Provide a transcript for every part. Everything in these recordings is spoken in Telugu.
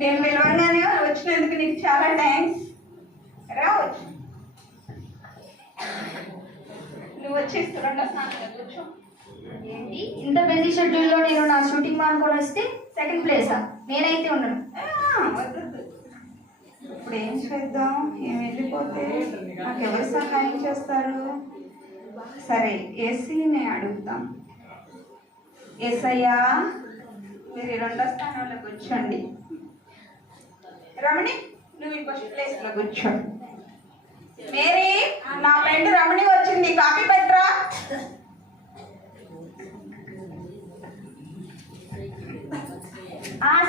నేను పిలవగానే వచ్చినందుకు నీకు చాలా థ్యాంక్స్. రావచ్చు, నువ్వు వచ్చేసి రెండో స్థానంలో కూర్చో. ఏంటి ఇంత బిజీ షెడ్యూల్లో నేను నా షూటింగ్ మానుకొని వస్తే సెకండ్ ప్లేసా? నేనైతే ఉండను. వద్దు, ఇప్పుడు ఏం చేద్దాం? ఏం వెళ్ళిపోతే నాకు ఎవరు సహాయం చేస్తారు? సరే, ఏసీని అడుగుతాం. ఏసయ్యా, మీరు రెండో స్థానంలో కూర్చోండి. రమణి, నువ్వు ఈ ఫస్ట్ ప్లేస్లో కూర్చో. మేరీ, నా ఫ్రెండ్ రమణి వచ్చింది, కాఫీ పెట్టరా.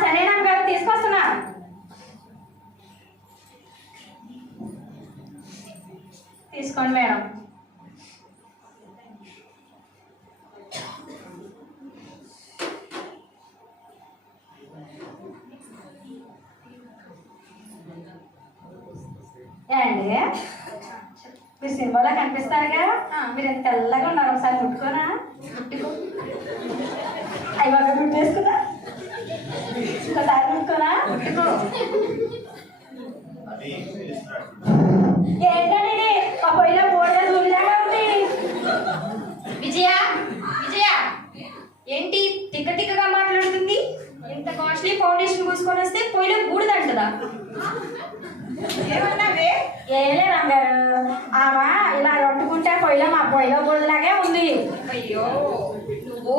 సరేనా గారు, తీసుకొస్తున్నా. తీసుకోండి మేడం. అండి, మీరు సినిమాలో కనిపిస్తారుగా, మీరు ఎంత తెల్లగా ఉన్నారు. ఒకసారి ముట్టుకోనా? అవి బాగా ముట్టేసుకున్నా. ఇంకోసారి ముట్టుకోనా? ముట్టుకో. ఏంటండి ఇది? ఆ పొయ్యిలో బోర్డు దూరిలాగా ఉంది. విజయ, విజయ, ఏంటి తిక్క తిక్కగా మాట్లాడుతుంది? ఇంత కాస్ట్లీ ఫౌండేషన్ పూసుకొని వస్తే పొయ్యిలో బూడిదంటదా? ఏమన్నావే? ఏలే రంగారు, ఆమె ఇలా కొట్టుకుంటే పొయ్యిలో మా పొయ్యిలో బూడిలాగే ఉంది. అయ్యో, నువ్వు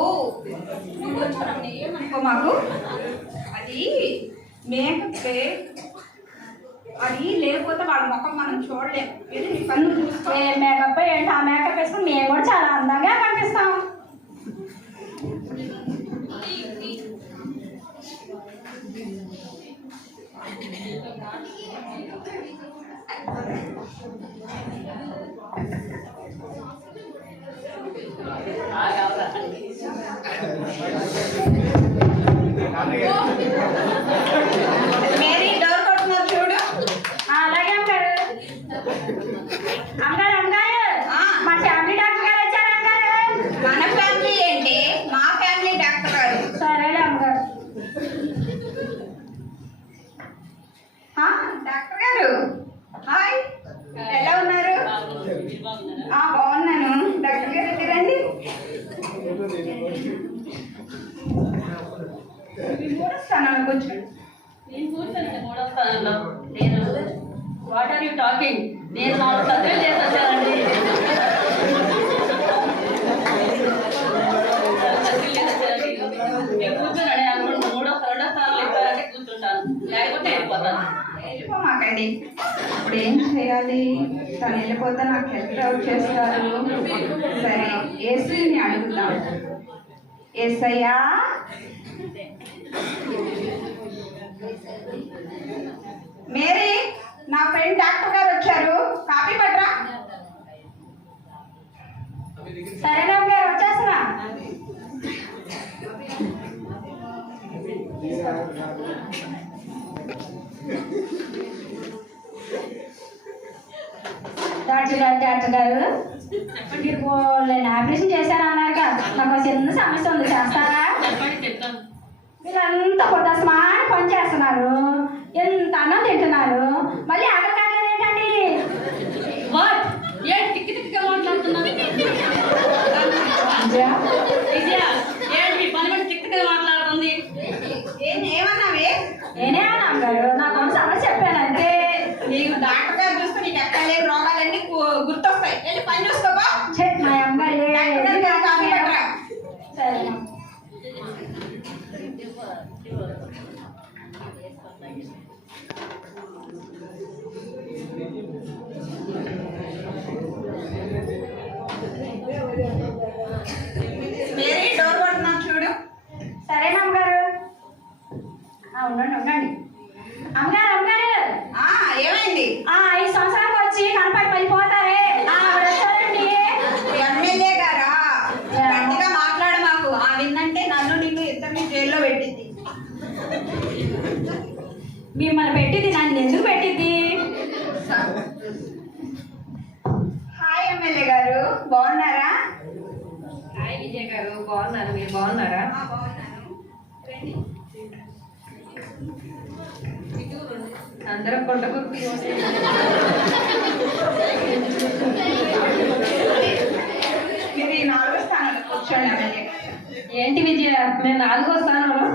ఏమనుకో మాకు. అది మేకప్, అది లేకపోతే వాళ్ళ ముఖం మనం చూడలేము. మేకప్ ఏంటి? ఆ మేకప్ వేసుకుని మేము కూడా చాలా అందంగా కనిపిస్తాం. మేరీ, డోర్ కొట్టున్నారు చూడు. అలాగే అమ్మారు. అమ్మారు, అమ్మారు, మా ఫ్యామిలీ డాక్టర్ గారు వచ్చారు. అమ్మారు, మన ఫ్యామిలీ ఏంటి? మా ఫ్యామిలీ డాక్టర్ గారు. సరేలే అమ్మగారు. డాక్టర్ గారు, హాయ్, ఎలా ఉన్నారు? బాగున్నాను. డాక్టర్ గారు రండి. మూడో స్థానంలో కూర్చోండి. నేను కూర్చోండి మూడో స్థానంలో. నేను వాట్ ఆర్ యూ టాకింగ్? నేను 4 సబ్జెక్ట్ చేసి వచ్చానండి. నేను కూర్చోనండి. అనుకుంటా రెండో స్థానంలో ఇస్తారంటే కూర్చుంటాను, లేకపోతే వెళ్ళిపోతాను. వెళ్ళిపోమాకండి. ఇప్పుడు ఏం చేయాలి? తను వెళ్ళిపోతే నాకు హెల్ప్ అవుట్ చేస్తారు. సరే, ఏసీని అడుగుతాం. ఏసయ్యా, మేరీ, నా ఫ్రెండ్ డాక్టర్ గారు వచ్చారు, కాఫీ పట్రా. సరేనా అమ్మగారు, వచ్చేస్తున్నా. డాక్టర్ గారు, మీరు నేను ఆపరేషన్ చేశానన్నారుగా, నాకు చిన్న సమస్య ఉంది, చేస్తారా? వీళ్ళంతా పొద్దుమాని పని చేస్తున్నారు, ఎంత అన్నం తింటున్నారు, మళ్ళీ ఆకలి కావట్లేదు ఏంటండి? వాట్? ఏంటి తిక్కి తిక్కిగా మాట్లాడుతున్నాను? ఏంటి పని కూడా తిక్కిగా మాట్లాడుతుంది? ఏమన్నావే? నేనేమన్నా అమ్మారు, నాకు సమస్య చెప్పాను అంతే. నీకు డాక్టర్ గారు చూస్తే నీకు ఎక్కడ లేని రోగాలన్నీ గుర్తొస్తాయి. వెళ్ళి పని చూసుకోవా? మా అమ్మాయి కాఫీ పట్రా. సరేనా? మేరీ, డోర్ కొడుతున్నాను చూడు. సరేనా అమ్మగారు? ఉండండి ఉండండి. అమ్మగారు, అమ్మగారు, ఏమైంది? 5 సంవత్సరాలకు వచ్చి కనపడి వెళ్ళిపోతారే, వచ్చారండి. ఎమ్మెల్యే గారా? గట్టిగా మాట్లాడు మాకు. విందంటే నన్ను నిన్ను ఇద్దరిని జైల్లో పెట్టింది. మిమ్మల్ని పెట్టింది, నన్ను ఎందుకు పెట్టింది? హాయ్ ఎమ్మెల్యే గారు, బాగున్నారా? హాయ్ విజయ్ గారు, బాగున్నారు. మీరు బాగున్నారా? బాగున్నాను. రండి. అందరం కొండ మీరు ఈ 4వ స్థానంలో కూర్చోండి ఎమ్మెల్యే. ఏంటి విజయ, నేను 4వ స్థానంలో.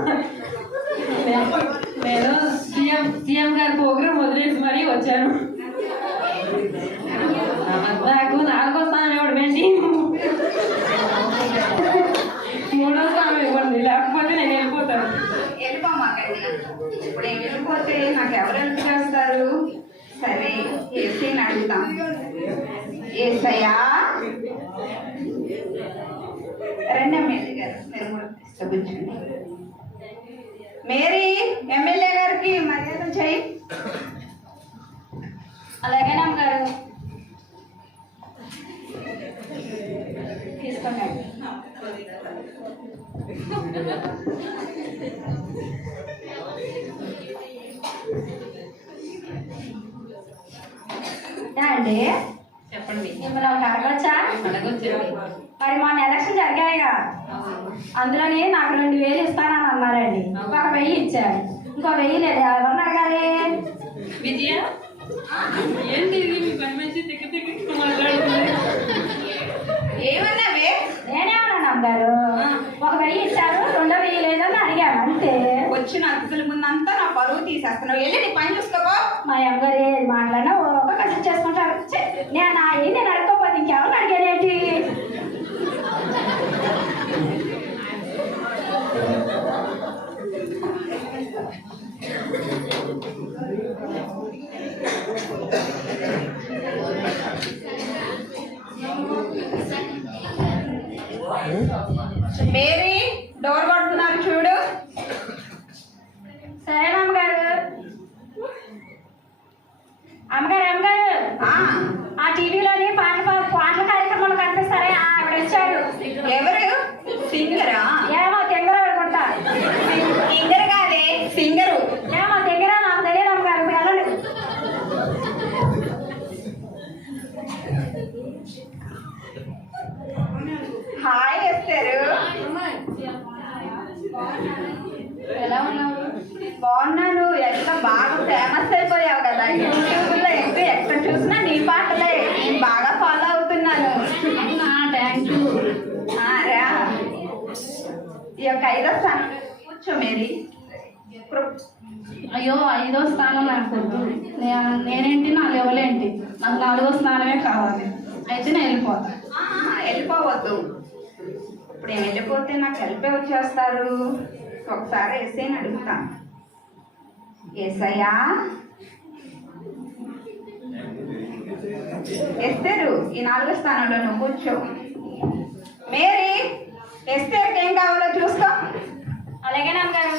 నేను సీఎం గారి ప్రోగ్రామ్ వదిలేసి మరీ వచ్చాను. నాకు 4వ స్థానం ఇవ్వడం ఏంటి, 3వ స్థానం ఇవ్వండి, లేకపోతే నేను వెళ్ళిపోతాను. వెళ్ళిపోమాకండి. ఇప్పుడు ఏం వెళ్ళిపోతే నాకు ఎవరు హెల్ప్ చేస్తారు? సరే ఏసీని అడుగుతాం. ఏసయ్యా, రండి ఎమ్మెల్యే గారు, మీరు కూడా కూర్చోండి. మేరీ, ఎమ్మెల్యే గారికి మర్యాద చేయి. అలాగే అమ్మగారు. తీసుకోండి. అండి చెప్పండి. మిమ్మల్ని ఒకటి అడగవచ్చా? అడగొచ్చు. మరి మొన్న ఎలక్షన్ జరిగాయిగా, అందులోని నాకు 2000 ఇస్తానని అన్నారండి. 1000 ఇచ్చారు, ఇంకో 1000 లేదు. ఎవరిని అడగాలి? విజయ, ఏంటి ఇది మీ పని మంచి మాట్లాడుతుంది? ఏమన్నావే? నేనేమన్నాను అమ్మగారు? 1000 ఇచ్చారు, 2000 లేదని అడిగాను అంతే. వచ్చిన అతిథుల ముందంతా నా పరువు తీసేస్తున్నావు. వెళ్ళి నీ పని చూసుకోపో. మా అమ్మగారు ఏది మాట్లాడినా ఒక కసి చేసుకుంటారు. నేను అడగకపోతే ఇంకెవరు అడిగానేంటి? మేరీ, డోర్ కొడుతున్నారు చూడు. సరేనా అమ్మగారు? అమ్మగారు ఆ టీవీలోని పాటల కార్యక్రమాలు కనిపిస్తారే, ఆవిడ వచ్చాడు. ఎవరు? సింగరా? ఏమో తెంగర అనుకుంటా. సింగర్ కాదే, సింగరు. ఏమో తెంగర, నాకు తెలియదు అమ్మగారు. వెళ్ళండి. హాయ్ ఎస్తారు. ఎలా ఉన్నావు? బాగున్నాను. ఎంత బాగా ఫేమస్ అయిపోయావు కదా యూట్యూబ్లో. ఎక్కడ చూసినా నీ పాటలే. నేను బాగా ఫాలో అవుతున్నాను. Thank you. రా, ఈ యొక్క 5వ స్థానం కూర్చో మేరీ. అయ్యో 5వ స్థానం నాకు వద్దు. నేనేంటి, నా లెవెల్ ఏంటి? నాకు 4వ స్థానమే కావాలి. అయితే నేను వెళ్ళిపోతాను. వెళ్ళిపోవద్దు. ఇప్పుడు ఏం వెళ్ళిపోతే నాకు హెల్ప్ వచ్చేస్తారు. ఒకసారి ఏసైని అడుగుతాను. ఏసయ్యా, ఎస్తేరు, ఈ 4వ స్థానంలో నువ్వు కూర్చో. మేరీ, ఎస్తేరుకి ఏం కావాలో చూసుకో. అలాగే నాన్నగారు.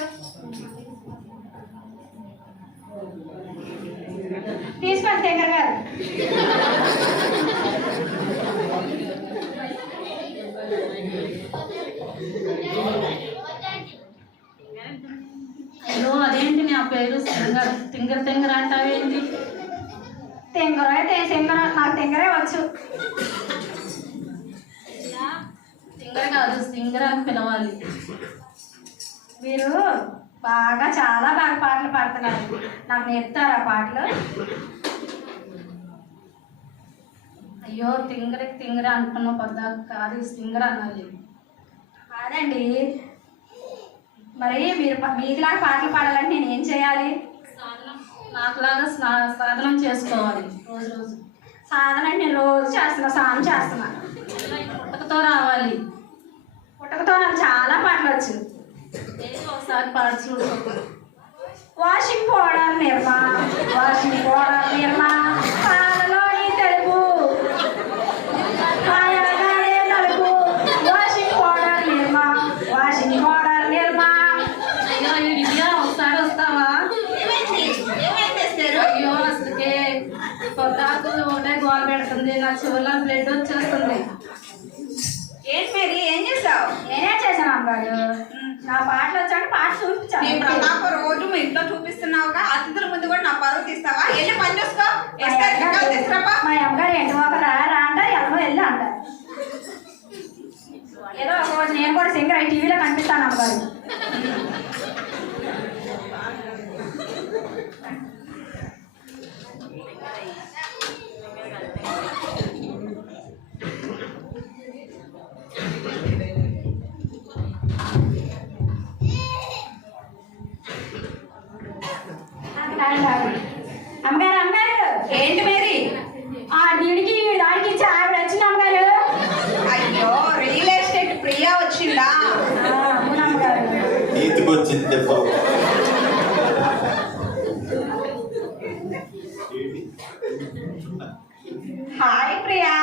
తీసుకోండి శంకర్ గారు. అయ్యో, అదేంటి నా పేరు తింగర అంటావేంటి? తెంగర అయితే శంకర, నాకు తెంగరే వచ్చు. తింగర కాదు, సింగర్ అని పిలవాలి. మీరు చాలా బాగా పాటలు పాడుతున్నారు. నాకు నేర్పుతారా పాటలు? అయ్యో, తింగర అనుకున్న పద్దా కాదు, సింగర్ అన్నది. కాదండి, మరి మీకులాగా పాటలు పాడాలంటే నేను ఏం చేయాలి? నాకులాగా సాధనం చేసుకోవాలి రోజు. సాధన అంటే నేను రోజు చేస్తున్నా, స్నానం చేస్తున్నా. పుట్టకతో రావాలి. పుట్టకతో నాకు చాలా పాటలు వచ్చు. ఏదో ఒకసారి పాడు చూడు. వాషింగ్ పౌడర్ నిర్మా, వాషింగ్ పౌడర్ నిర్మా, పాలలోని తెలుపు, పాయగానే నలుపు. వాషింగ్ పౌడర్ నిర్మా, వాషింగ్ పౌడర్ నిర్మా. అయ్యో విద్య, ఒకసారి వస్తావా? అయ్యో అసలుకే పొద్దాకు ఒకటే గోల పెడుతుంది, నా చెవుల్లో బ్లడ్ వచ్చేస్తుంది. ఏంటి మేరీ, ఏం చేసావు? నేనే చేశాను అమ్మాడు. నా పాటలు వచ్చాక పాట చూపించాను. నీ ప్రతాప రోజు మీ ఇంట్లో చూపిస్తున్నావుగా, అతిథుల ముందు కూడా నా పరువు తీస్తావా? వెళ్ళి పని చూసుకో. తీసుకురాపా. మా అమ్మగారు ఏంటి ఒక రా అంటారు, ఎలాగో వెళ్ళి అంటారు. ఏదో ఒక రోజు నేను కూడా సింగర్ అయి టీవీలో కనిపిస్తాను అమ్మగారు. అమ్మగారు అమ్మగారు ఏంటి మేరీ? ఆ దీనికి దానికి ఇచ్చి ఆవిడ వచ్చింది అమ్మగారు. అయ్యో, రియల్ ఎస్టేట్ ప్రియా వచ్చిందా? అవును అమ్మగారు. ఈతికొచ్చింది దెబ్బ. హాయ్ ప్రియా,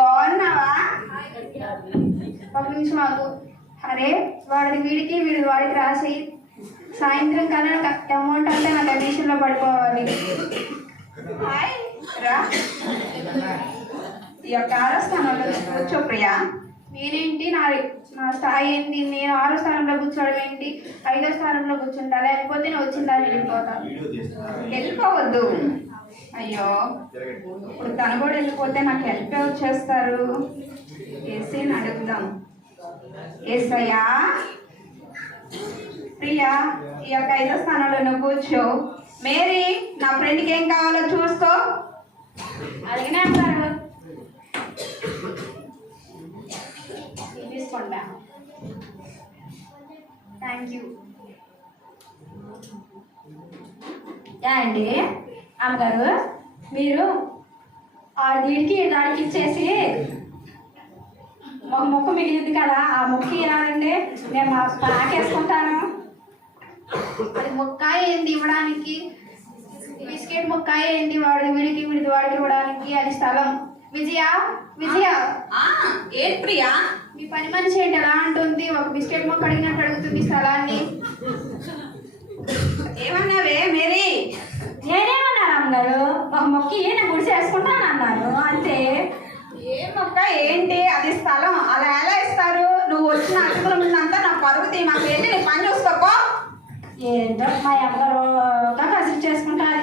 బాగున్నావా? ఒక నిమిషం మాకు. అరే వాడిది వీడికి వీడి వాడికి రాసి సాయంత్రం కన్నా నాకు అమౌంట్ అంతా నా కండిషన్లో పడిపోవాలి. హాయ్ రా. ఈ యొక్క 6వ స్థానంలో కూర్చో ప్రియా. నేనేంటి నా స్థాయి ఏంటి? నేను 6వ స్థానంలో కూర్చోవడం ఏంటి? 5వ స్థానంలో కూర్చుంటా, లేకపోతే నేను వచ్చిందా వెళ్ళిపోతాను. వెళ్ళిపోవద్దు. అయ్యో, ఇప్పుడు తను కూడా వెళ్ళిపోతే నాకు హెల్ప్ ఎవరు చేస్తారు? ఏసీని అడుగుదాం. ఏసయ్యా, ప్రియా ఈ యొక్క 5వ స్థానంలో నువ్వు కూర్చో. మేరీ, నా ఫ్రెండ్కి ఏం కావాలో చూసుకో. అడిగినా అమ్మగారు. తీసుకోండి. Thank you. అండి అమ్మగారు, మీరు ఆ దీనికి దానికి ఇచ్చేసి ఒక ముక్క మిగిలింది కదా, ఆ ముక్కి రాదండి, నేను మా పాకేసుకుంటాను. అది ముక్కాయ ఏంది ఇవ్వడానికి? బిస్కెట్ ముక్కాయ ఏంది వాడిది వీడికి వీడిది వాడికి ఇవ్వడానికి? అది స్థలం. విజయ విజయ, ఏంటి ప్రియా? మీ పని మనిషి ఏంటి ఎలా అంటుంది? ఒక బిస్కెట్ ముక్క అడిగినట్టు అడుగుతుంది స్థలాన్ని. ఏమన్నావే మేరీ? నేనేమన్నాను అమ్మగారు? ఒక మొక్కి నేను గుడిసేసుకుంటాను అన్నాను, అంతే. ఏ మొక్క ఏంటి? అది స్థలం, అలా ఎలా ఇస్తారు? నువ్వు వచ్చిన అతిథుల ముందంతా నా పరువు తీ. మాకు వెళ్ళి నీ పని చూసుకోపో. ఏంటో మా అమ్మగారు కసిరి చేసుకుంటారు.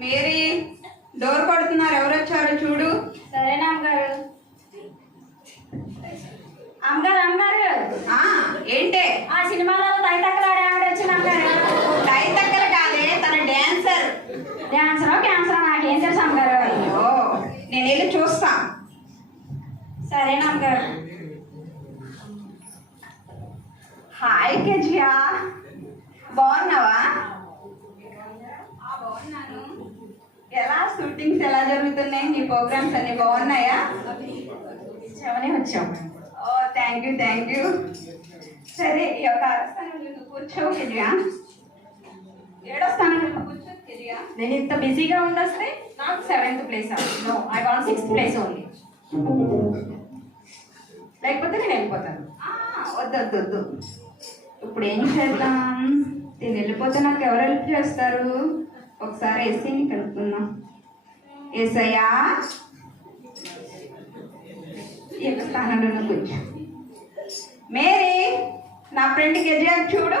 మేరీ, డోర్ కొడుతున్నారు, ఎవరు వచ్చారో చూడు. సరేనా అమ్మగారు? అమ్మగారు అమ్మగారు, ఏంటే? ఆ సినిమాలో తైతక్కలాడే ఆవిడ వచ్చింది అమ్మగారు. తగ్గర కాదే, తన డాన్సర్. డాన్సరో క్యాన్సరో నాకేం తెలుసు అమ్మగారు. అయ్యో, నేను వెళ్ళి చూస్తా. సరేనా అమ్మగారు? హాయ్ కేజియా, బాగున్నావా? బాగున్నాను. ఎలా షూటింగ్స్ ఎలా జరుగుతున్నాయి? నీ ప్రోగ్రామ్స్ అన్ని బాగున్నాయా? చెవనే వచ్చాం. ఓ థ్యాంక్ యూ. సరే, ఈ యొక్క 6వ స్థానంలో నువ్వు కూర్చో కేజియా. 7వ స్థానంలో నువ్వు కూర్చో కేజియా. నేను ఇంత బిజీగా ఉండొస్తే నాకు 7th place. No, I want 6th place only. లేకపోతే నేను వెళ్ళిపోతాను. వద్దు. ఇప్పుడు ఏం చేద్దాం? నేను వెళ్ళిపోతే నాకు ఎవరు హెల్ప్ చేస్తారు? ఒకసారి ఏసీని కనుక్కుందాం. ఏసయ్యా, ఈ యొక్క స్థానంలో నువ్వు కూర్చో. మేరీ, నా ఫ్రెండ్ కేజీఆర్ చూడు.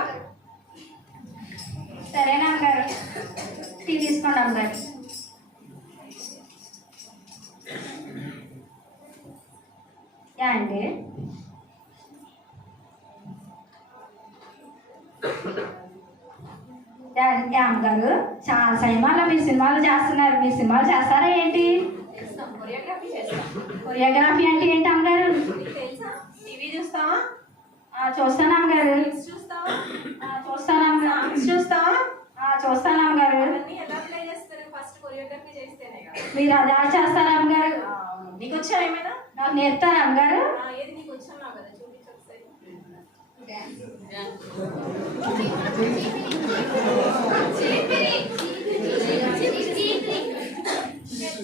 సరేనా అమ్మగారు? టీ తీసుకోండి అమ్మగారు. అండి అమ్మగారు, చాలా సినిమాలో మీరు సినిమాలు చేస్తున్నారు. మీరు సినిమాలు చేస్తారా ఏంటి? కొరియోగ్రఫీ అంటే ఏంటి అమ్మగారు? టీవీ చూస్తావా? చూస్తాను అమ్మగారు. చూస్తావా? చూస్తాను అమ్మగారు. చూస్తావా? చూస్తాను అమ్మగారు. ఎలా ప్లే చేస్తారు? ఫస్ట్ కొరియోగ్రఫీ చేస్తేనే కదా. మీరు అదే చేస్తారా అమ్మగారు? నీకు వచ్చా ఏమైనా? నాకు నేర్పుతారా అమ్మగారు? ఏది నీకు వచ్చావు కదా, చూపించు ఒకసారి.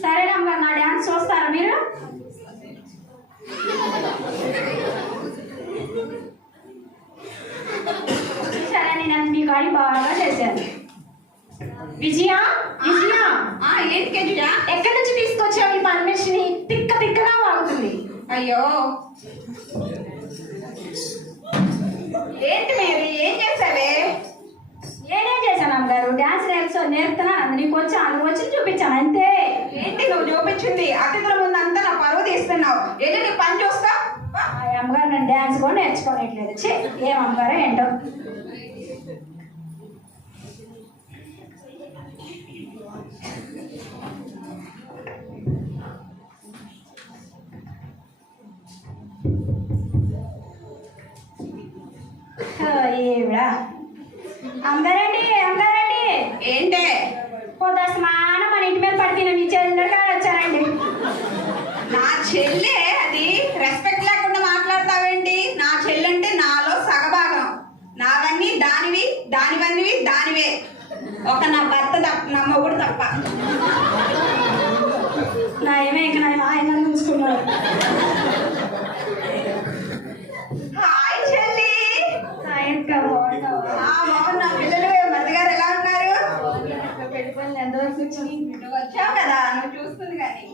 సరేనా అమ్మగారు, నా డ్యాన్స్ చూస్తారా మీరు? సరే, నేను మీ కాడి బాగా చేశాను. విజయ విజయ, ఏంటి కేజీయా? ఎక్కడి నుంచి తీసుకొచ్చావు ఈ పర్మిషన్? తిక్కగా వాగుతుంది. అయ్యో, ఏంటి మేరీ, ఏం చేసావే? నేనేం చేశాను అమ్మగారు? డ్యాన్స్ నేర్పుతున్నాను, నీకు వచ్చి అందుకు వచ్చి చూపించాను అంతే. ఏంటి నువ్వు చూపించింది? అతిథుల ముందు అంతా నా పరువు తీస్తున్నావు. వెళ్ళి నీ పని చూస్తా. అమ్మగారు నేను డ్యాన్స్ కూడా నేర్చుకోవట్లేదు. ఛీ, ఏం అమ్మగారో ఏంటో. ఏవిడా అమ్మగారండి, అమ్మగారండి. ఏంటే? పొద్దుమాన మన ఇంటి మీద పడితే మీ చెల్లెలు కాడ వచ్చారండి. నా చెల్లె అది రెస్పెక్ట్ లేకుండా మాట్లాడతావేంటి? నా చెల్లంటే నాలో సగభాగం. నావన్నీ దానివి, దానివన్నీవి దానివే. ఒక నా భర్త తప్ప, నా మొగుడు తప్ప. నా ఏమే ఇంకా నా ఆయన చూసుకున్నాడు. హాయ్ చెల్లి. ఆయన బాగున్నావా? బాగున్నా. పిల్లలు మధ్యగారు ఎలా ఉన్నారు? పెళ్లి పనులు ఎంతవరకు వచ్చింది? నువ్వు వచ్చావు కదా, నువ్వు చూస్తుంది కానీ.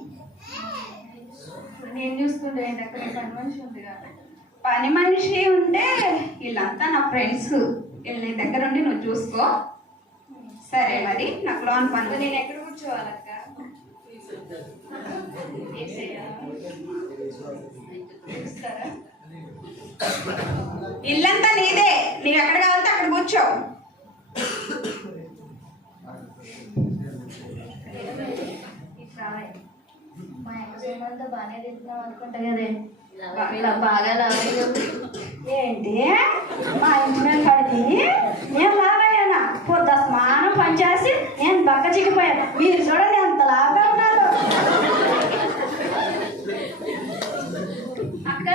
నేను చూసుకుంటే ఏంటి, అక్కడ పని మనిషి ఉంది కాబట్టి. పని మనిషి ఉంటే వీళ్ళంతా నా ఫ్రెండ్స్. వీళ్ళ దగ్గర ఉండి నువ్వు చూసుకో. సరే మరి, నాకు లోన్ పని. నేను ఎక్కడ కూర్చోవాలక్క? ఇల్లంతా నీదే, నీవు ఎక్కడ కావాలంటే అక్కడ కూర్చో. మా అక్క సోమంతా బాగానే తింటున్నాం అనుకుంటా కదే. బాగా లావయ్య. ఏంటి మా ఇంటి మీద పడితే నేను లావయ్యానా? పొద్దు స్నానం పనిచేసి నేను బక్క చిక్కిపోయాను. మీరు చూడండి ఎంత లావుగా ఉన్నారు. అక్క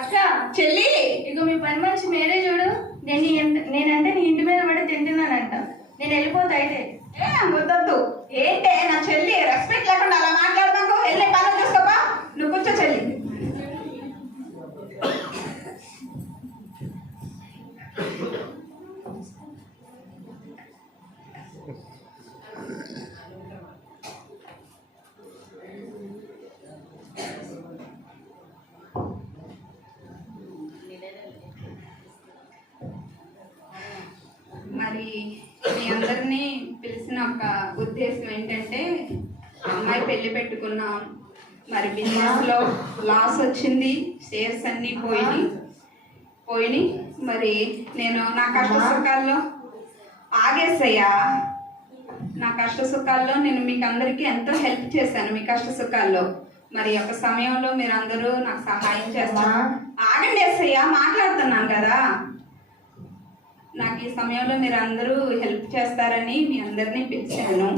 అక్క చెల్లి, ఇక మీ పని మనిషి మీరే చూడు. నేనంటే నీ ఇంటి మీద పడి తింటున్నానంట. నేను వెళ్ళిపోతా అయితే. వద్దొద్దు. ఏంటే నా చెల్లి రెస్పెక్ట్ లేకుండా అలా మాట్లాడదాకు. వెళ్ళే పని చూసుకోపా. నువ్వు కూర్చో చెల్లి. మరి మీ అందరినీ పిలిచిన ఒక ఉద్దేశం ఏంటంటే, అమ్మాయి పెళ్లి పెట్టుకున్నాం. మరి బిజినెస్లో లాస్ వచ్చింది, షేర్స్ అన్నీ పోయినాయి. మరి నేను నా కష్ట సుఖాల్లో ఆగేసయ్యా. నా కష్ట సుఖాల్లో నేను మీకు అందరికీ ఎంతో హెల్ప్ చేశాను. మీ కష్ట సుఖాల్లో మరి ఒక సమయంలో మీరు అందరూ నాకు సహాయం చేస్తారు. ఆగండి వేసయ్యా, మాట్లాడుతున్నాను కదా. నాకు ఈ సమయంలో మీరు అందరూ హెల్ప్ చేస్తారని మీ అందరినీ పిలిచాను.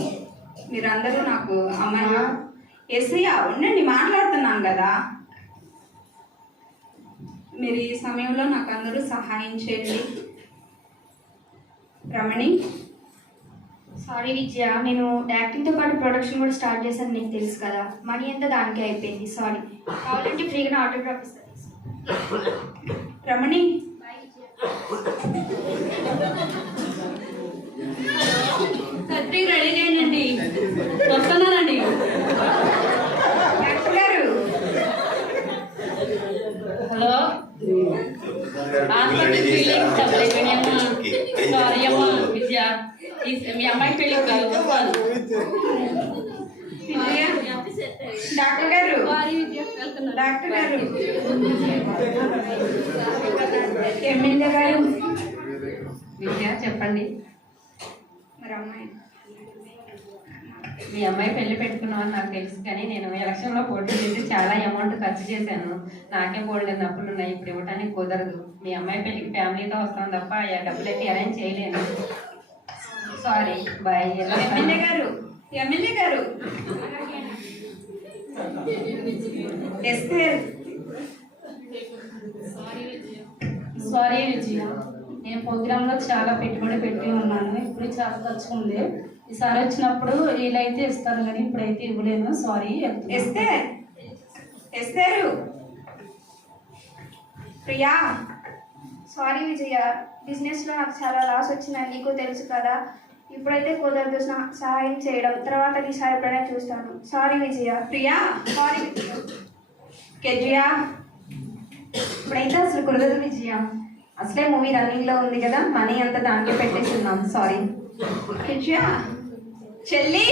మీరందరూ నాకు అమ్మాయి ఎస్ఐయా ఉండండి, మాట్లాడుతున్నాను కదా. మీరు ఈ సమయంలో నాకు అందరూ సహాయం చేయండి. రమణి. సారీ విజయ, నేను యాక్టింగ్తో పాటు ప్రొడక్షన్ కూడా స్టార్ట్ చేశాను. నీకు తెలుసు కదా, మనీ అంతా దానికే అయిపోయింది. సారీ. కావాలంటే ఫ్రీగా ఆటోగ్రాఫ్ ఇస్తాను. రమణి. కత్తి రెడీ చేయండి, వస్తున్నానండి. డాక్టర్ గారు. హలో, హాస్పిటల్ ఫీలింగ్ చెప్పలేమా? సారీ అమ్మా విద్య, మీ అమ్మాయి పెళ్ళికి కలుగుతాను. డాక్టర్ గారు. డాక్టర్ గారు. ఎమ్మెల్యే గారు. విద్య చెప్పండి. మరి అమ్మాయి మీ అమ్మాయి పెళ్లి పెట్టుకున్నామని నాకు తెలుసు, కానీ నేను ఎలక్షన్లో పోటీ చేసి చాలా అమౌంట్ ఖర్చు చేశాను. నాకే బోల్డెన్ అప్పులు ఉన్నాయి, ఇప్పుడు ఇవ్వడానికి కుదరదు. మీ అమ్మాయి పెళ్లికి ఫ్యామిలీతో వస్తాం తప్ప ఆ డబ్బులు అయితే అరేంజ్ చేయలేను. Sorry, bye. ఎమ్మెల్యే గారు. ఎమ్మెల్యే గారు. ఎస్తేర్. సారీ విజయ, నేను ప్రోగ్రాంలో చాలా పెట్టుబడి పెట్టి ఉన్నాను. ఇప్పుడు చాలా ఖర్చు ఉంది. ఈసారి వచ్చినప్పుడు వీలైతే ఇస్తాను, కానీ ఇప్పుడైతే ఇవ్వలేను. సారీ. ఎస్తేర్. ఎస్తేరు. ప్రియా. సారీ విజయ, బిజినెస్లో నాకు చాలా లాస్ వచ్చిందని నీకు తెలుసు కదా. ఇప్పుడైతే కుదరదు సహాయం చేయడం. తర్వాత ఈసారి ఎప్పుడైనా చూస్తాను. సారీ విజయ. ప్రియా. సారీ విజయ. కెజియా. ఇప్పుడైతే అసలు కుదరదు విజయ. అసలే మూవీ రన్నింగ్లో ఉంది కదా, మనీ అంతా దాంట్లో పెట్టేస్తున్నాం. సారీ. కెజియా. చెల్లి.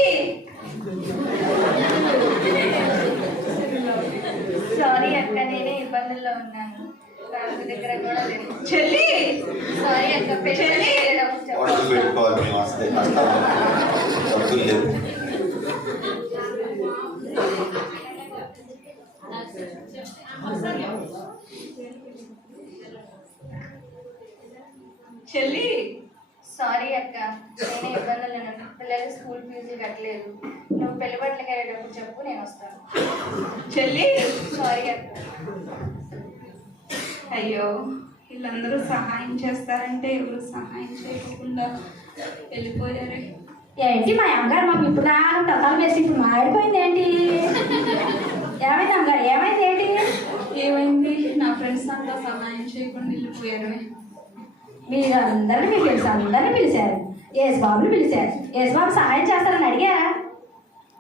సారీ అక్క, నేనే ఇబ్బందుల్లో ఉన్నాను. కాళ్ళ దగ్గర కూడా లేదు. చెల్లి సారీ అక్క, పెళ్లి చెల్లి. వాటర్ పెట్టుకోవాలి మేము వస్తే డబ్బులు లేవు. చెల్లి సారీ అక్క, నేనే ఇబ్బందులు పిల్లలు స్కూల్ ఫీజులు కట్టలేదు. నువ్వు పెళ్లి బట్టలకి వెళ్ళేటప్పుడు చెప్పు, నేను వస్తాను. చెల్లి సారీ అక్క. అయ్యో వీళ్ళందరూ సహాయం చేస్తారంటే ఎవరు సహాయం చేయకుండా వెళ్ళిపోయారే. ఏంటి మా అమ్మగారు మాకు ఇప్పుడు నాలుగు టకాలు వేసి ఇప్పుడు మాడిపోయింది ఏంటి? ఏమైంది అమ్మగారు, ఏమైంది ఏంటి? ఏమైంది? నా ఫ్రెండ్స్ అంతా సహాయం చేయకుండా వెళ్ళిపోయారు. మీరు అందరినీ మీకు తెలుసు, అందరినీ పిలిచారు, యేసుబాబుని పిలిచారు. యేసుబాబు సహాయం చేస్తారని అడిగారా?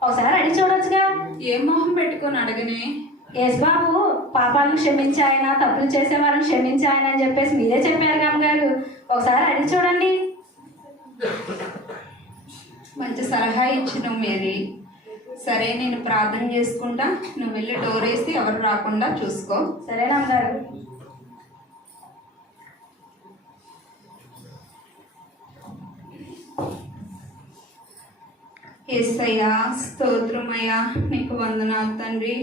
ఒకసారి అడిగి చూడొచ్చుగా. ఏం మొహం పెట్టుకొని అడగనే? యేసుబాబు పాపాలను క్షమించాయన, తప్పులు చేసేవాళ్ళని క్షమించాయన అని చెప్పేసి మీరే చెప్పారు అమ్మగారు. ఒకసారి అడిగి చూడండి. మంచి సలహా ఇచ్చినావు మేరీ. సరే నేను ప్రార్థన చేసుకుంటా, నువ్వు వెళ్ళి డోర్ వేసి ఎవరు రాకుండా చూసుకో. సరేనా అమ్మగారు? యేసయ్యా స్తోత్రమయ్యా, నీకు వందనాలు తండ్రి.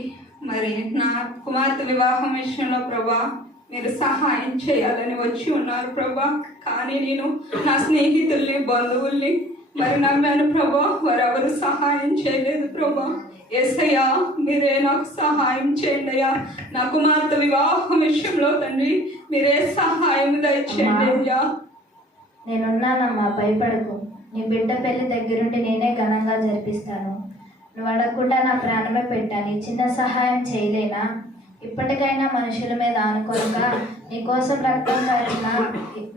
మరి నా కుమార్తె వివాహం విషయంలో ప్రభా మీరు సహాయం చేయాలని వచ్చి ఉన్నారు ప్రభా. కానీ నేను నా స్నేహితుల్ని బంధువుల్ని మరి నమ్మాను ప్రభా, వారెవరు సహాయం చేయలేదు ప్రభా. యేసయ్యా మీరే నాకు సహాయం చేయండి అయ్యా. నా కుమార్తె వివాహం విషయంలో తండ్రి మీరే సహాయం దయచేయండి అయ్యా. నేనున్నానమ్మా, భయపడకు. నీ బిడ్డ పెళ్లి దగ్గరుండి నేనే ఘనంగా జరిపిస్తాను. నువ్వు అడగకుండా నా ప్రాణమే పెట్టాను. ఈ చిన్న సహాయం చేయలేనా? ఇప్పటికైనా మనుషుల మీద ఆనుకోగా నీకోసం రక్తం కారిన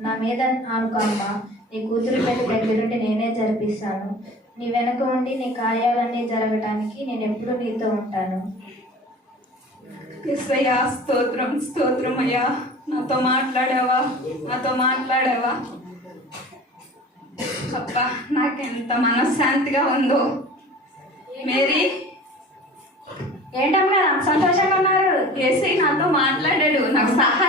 నా మీద ఆనుకోమ్మా. నీ కూతురు పెళ్లి దగ్గరుండి నేనే జరిపిస్తాను. నీ వెనక ఉండి నీ కార్యాలన్నీ జరగటానికి నేను ఎప్పుడూ నీతో ఉంటాను. యేసయ్యా స్తోత్రం స్తోత్రం అయ్యా. నాతో మాట్లాడావా అబ్బా, నాకెంత మనశ్శాంతిగా ఉందో. మేరీ ఏంటమ్మగారు అంత సంతోషంగా ఉన్నారు? యేసయ్య నాతో మాట్లాడాడు, నాకు సహాయం